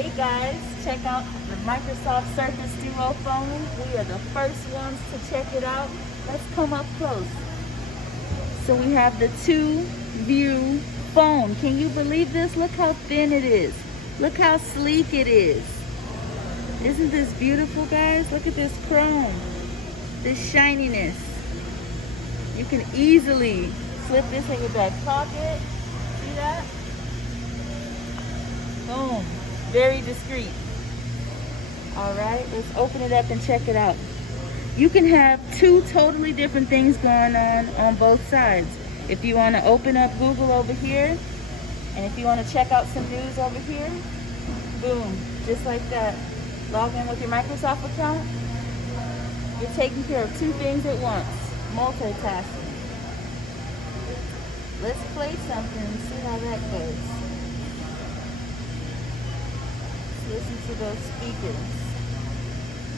Hey guys, check out the Microsoft Surface Duo phone. We are the first ones to check it out. Let's come up close. So we have the 2-view phone. Can you believe this? Look how thin it is. Look how sleek it is. Isn't this beautiful, guys? Look at this chrome, this shininess. You can easily slip this in your back pocket. See that? Boom. Very discreet. All right, let's open it up and check it out. You can have two totally different things going on both sides. If you want to open up Google over here, and if you want to check out some news over here, boom, just like that. Log in with your Microsoft account. You're taking care of two things at once. Multitasking. Let's play something and see how that goes. Listen to those speakers.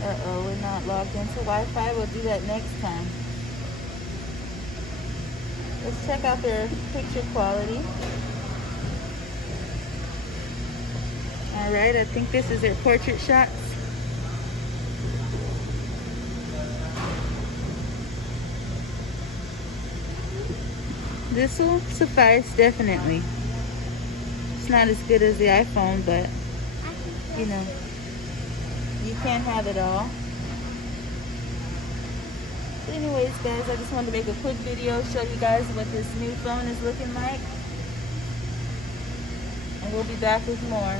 Uh-oh, we're not logged into Wi-Fi. We'll do that next time. Let's check out their picture quality. All right, I think this is their portrait shots. This will suffice, definitely. It's not as good as the iPhone, but you know, you can't have it all. But anyways, guys, I just wanted to make a quick video, show you guys what this new phone is looking like. And we'll be back with more.